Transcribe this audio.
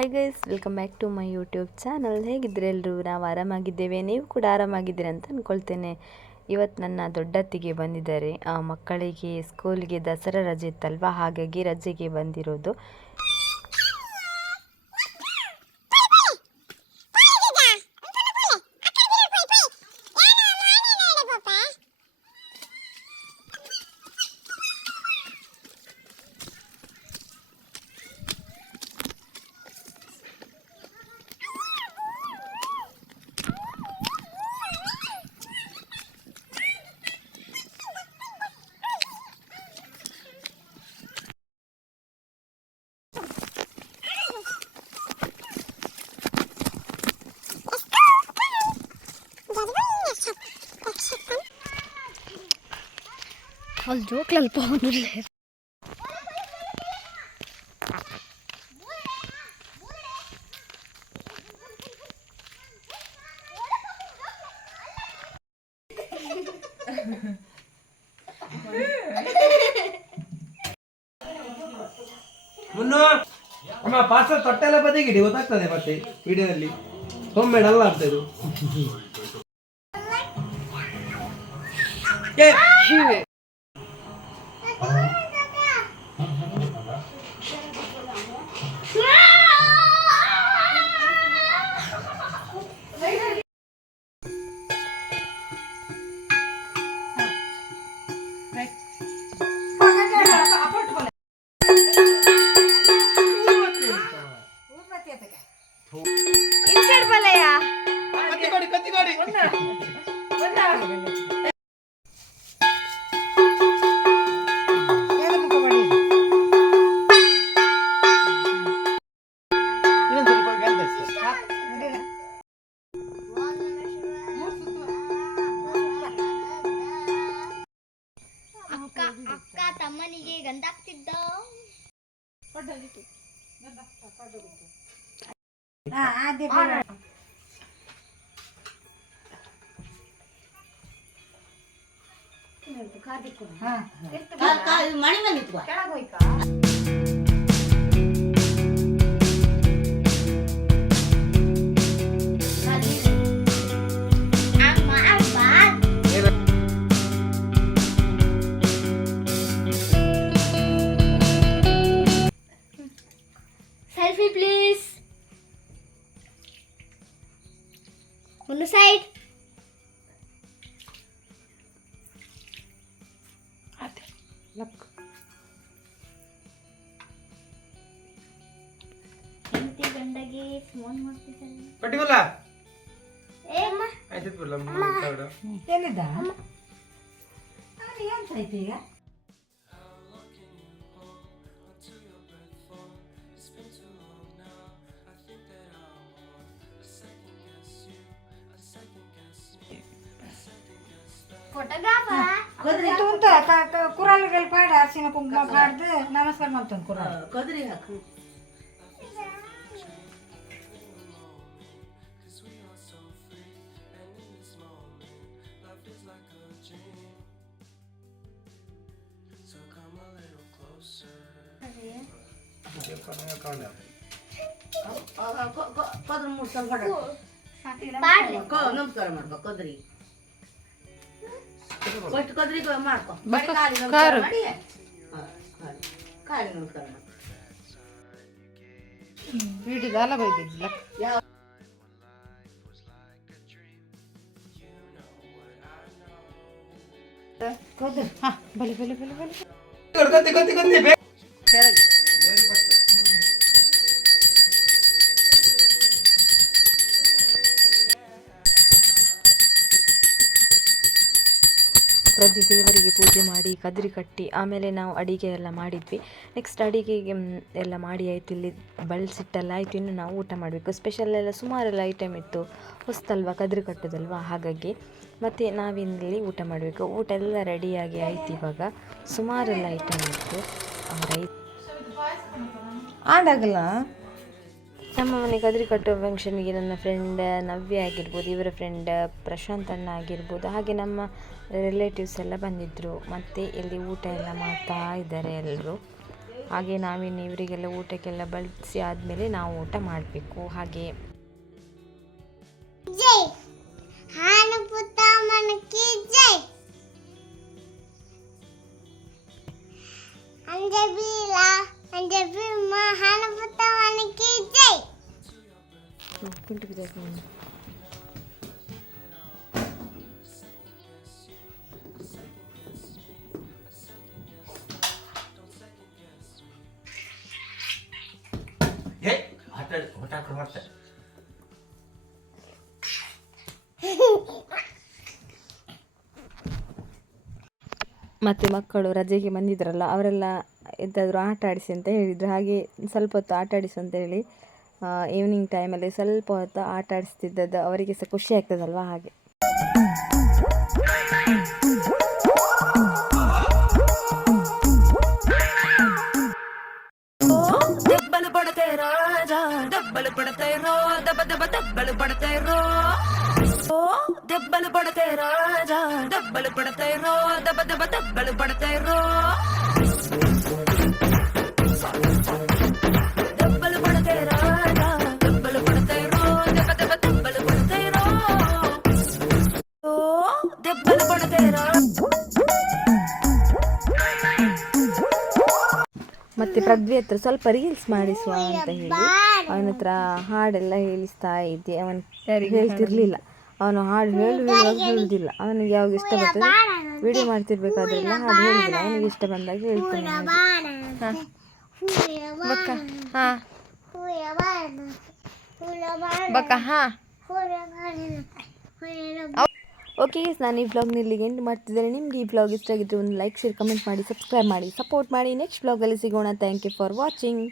Hi guys, welcome back to my YouTube channel. ಹೇಗಿದ್ರೆ ಎಲ್ಲರೂ? ನಾವು ಆರಾಮಾಗಿದ್ದೇವೆ, ನೀವು ಕೂಡ ಆರಾಮಾಗಿದ್ದೀರಿ ಅಂತ ಅಂದ್ಕೊಳ್ತೇನೆ. ಇವತ್ತು ನನ್ನ ದೊಡ್ಡತ್ತಿಗೆ ಬಂದಿದ್ದಾರೆ. ಮಕ್ಕಳಿಗೆ ಸ್ಕೂಲಿಗೆ ದಸರಾ ರಜೆ ಇತ್ತಲ್ವ, ಹಾಗಾಗಿ ರಜೆಗೆ ಬಂದಿರೋದು. వాళ్ళు జోకులు వెళ్ళిపోనులే. ಮುನ್ನು ಅಮ್ಮ ಪಾರ್ಸಲ್ ತೊಟ್ಟೆಲ್ಲ ಬದಿಗಿಡಿ, ಗೊತ್ತಾಗ್ತದೆ ಮತ್ತೆ ವಿಡಿಯೋದಲ್ಲಿ. ಹೋಮ್ ಮೇಡ್ ಅಲ್ಲ ಅಂತ ಇದು. ಅಕ್ಕ ತಮ್ಮನಿಗೆ ಗಂಧ ಹಾಕ್ತಿದ್ದ. ಮಣಿ ಬಂದಿತ್ತು ಸೆಲ್ಫಿ ಪ್ಲೀಸ್. ಒಂದು ಸೈಡ್. ಹೆಂಡತಿ ಗಂಡಗೆ ಫೋನ್ ಮಾಡ್ತಿದ್ದಾರೆ. ಪಟ್ಟಿಮಲ್ಲ ಏ ಅಮ್ಮ, ಆಯ್ತು ಬರಲ್ಲ ಏನಿದ್ದ ಏನು ಐತಿ ಈಗ? ಕುರಾಲ್ಗೆಲ್ಲಿ ಪಾಡ ಅರ್ಶಿನ ಕುಂಕುಮ ಪಾಡ್ದು ನಮಸ್ಕಾರ ಮಾಡ್ತಾನೆ ಕುರಾಲ್ ಕದ್ರಿ ಹಾಕು. ಕದ್ರ ಮೂರು ಸಲ ನಮಸ್ಕಾರ ಮಾಡ್ಕೊ ಕದ್ರಿ ಫಸ್ಟ್ ಕದ್ರಿ ಮಾಡ್ಕೊ ಕಾಲಿ ನಮಸ್ಕಾರ ಮಾಡಿ ಕಾಲಿ ನಮಸ್ಕಾರ ಮಾಡ್ಕೊ. వీడిదాల బయటికి బలి బలి బలి బలి ಗೊತ್ತಿ ಗೊತ್ತಿ ಗೊತ್ತಿ ಪ್ರತಿ ದೇವರಿಗೆ ಪೂಜೆ ಮಾಡಿ ಕದ್ರಿ ಕಟ್ಟಿ ಆಮೇಲೆ ನಾವು ಅಡಿಗೆ ಎಲ್ಲ ಮಾಡಿದ್ವಿ. ನೆಕ್ಸ್ಟ್ ಅಡಿಗೆಗೆ ಎಲ್ಲ ಮಾಡಿ ಆಯಿತು, ಇಲ್ಲಿ ಬಳಸಿಟ್ಟೆಲ್ಲ ಆಯಿತು. ಇನ್ನು ನಾವು ಊಟ ಮಾಡಬೇಕು. ಸ್ಪೆಷಲ್ ಎಲ್ಲ ಸುಮಾರೆಲ್ಲ ಐಟಮ್ ಇತ್ತು, ಹೊಸ್ತಲ್ವ ಕದ್ರಿ ಕಟ್ಟೋದಲ್ವ, ಹಾಗಾಗಿ ಮತ್ತು ನಾವಿಲ್ಲಿ ಊಟ ಮಾಡಬೇಕು. ಊಟ ಎಲ್ಲ ರೆಡಿಯಾಗಿ ಆಯಿತು. ಇವಾಗ ಸುಮಾರೆಲ್ಲ ಐಟಮ್ ಇತ್ತು. ಆಡಾಗಲ್ಲ. ನಮ್ಮ ಮನೆ ಕದ್ರಿ ಕಟ್ಟೋ ಫಂಕ್ಷನ್ಗೆ ನನ್ನ ಫ್ರೆಂಡ್ ನವ್ಯ ಆಗಿರ್ಬೋದು, ಇವರ ಫ್ರೆಂಡ್ ಪ್ರಶಾಂತ್ ಅಣ್ಣ ಆಗಿರ್ಬೋದು, ಹಾಗೆ ನಮ್ಮ ರಿಲೇಟಿವ್ಸ್ ಎಲ್ಲ ಬಂದಿದ್ದರು. ಮತ್ತು ಇಲ್ಲಿ ಊಟ ಎಲ್ಲ ಮಾಡ್ತಾ ಇದ್ದಾರೆ ಎಲ್ಲರೂ. ಹಾಗೆ ನಾವಿನ್ನು ಇವರಿಗೆಲ್ಲ ಊಟಕ್ಕೆಲ್ಲ ಬಡಿಸಿ ಆದಮೇಲೆ ನಾವು ಊಟ ಮಾಡಬೇಕು. ಹಾಗೆ ಜೈ ಹಾನಪುತ್ತ ಮನಕಿ ಜೈ ಅಂಜಬಿ ಹಾನಪುತ್ತ ಮನಕಿ ಜೈ. ಮತ್ತು ಮಕ್ಕಳು ರಜೆಗೆ ಬಂದಿದ್ರಲ್ಲ ಅವರೆಲ್ಲ ಎಂತಾದರೂ ಆಟ ಆಡಿಸಿ ಅಂತ ಹೇಳಿದರು. ಹಾಗೆ ಸ್ವಲ್ಪ ಹೊತ್ತು ಆಟ ಆಡಿಸು ಅಂತ ಹೇಳಿ ಈವ್ನಿಂಗ್ ಟೈಮಲ್ಲಿ ಸ್ವಲ್ಪ ಹೊತ್ತು ಆಟ ಆಡಿಸ್ತಿದ್ದದ್ದು ಅವರಿಗೆ ಸಹ ಖುಷಿ ಆಗ್ತದಲ್ವ ಹಾಗೆ. ಮತ್ತು ಪೃಥ್ವಿ ಹತ್ರ ಸ್ವಲ್ಪ ರೀಲ್ಸ್ ಮಾಡಿಸುವ ಅಂತ ಹೇಳಿ ಅವನ ಹತ್ರ ಹಾಡೆಲ್ಲ ಹೇಳಿಸ್ತಾ ಇದ್ದೆ. ಅವನು ಹೇಳ್ತಿರ್ಲಿಲ್ಲ, ಅವನು ಹಾಡು ಹೇಳುವಾಗ ಹೇಳುವುದಿಲ್ಲ. ಅವನಿಗೆ ಯಾವಾಗ ಇಷ್ಟ ಬರ್ತದೆ ವಿಡಿಯೋ ಮಾಡ್ತಿರ್ಬೇಕಾದ್ರೆಲ್ಲ ಹಾಡು ಹೇಳುವುದಿಲ್ಲ, ಅವನಿಗೆ ಇಷ್ಟ ಬಂದಾಗ ಹೇಳ್ತಾನೆ. ಓಕೆ, ನಾನು ಈ ವ್ಲಾಗ್ನ ಇಲ್ಲಿಗೆ ಎಂಡ್ ಮಾಡ್ತಿದ್ದೇನೆ. ನಿಮಗೆ ಈ ವ್ಲಾಗ್ ಇಷ್ಟ ಆಗಿದ್ದರೆ ಒಂದು ಲೈಕ್, ಶೇರ್, ಕಮೆಂಟ್ ಮಾಡಿ, ಸಬ್ಸ್ಕ್ರೈಬ್ ಮಾಡಿ, ಸಪೋರ್ಟ್ ಮಾಡಿ. ನೆಕ್ಸ್ಟ್ ವ್ಲಾಗಲ್ಲಿ ಸಿಗೋಣ. Thank you for watching.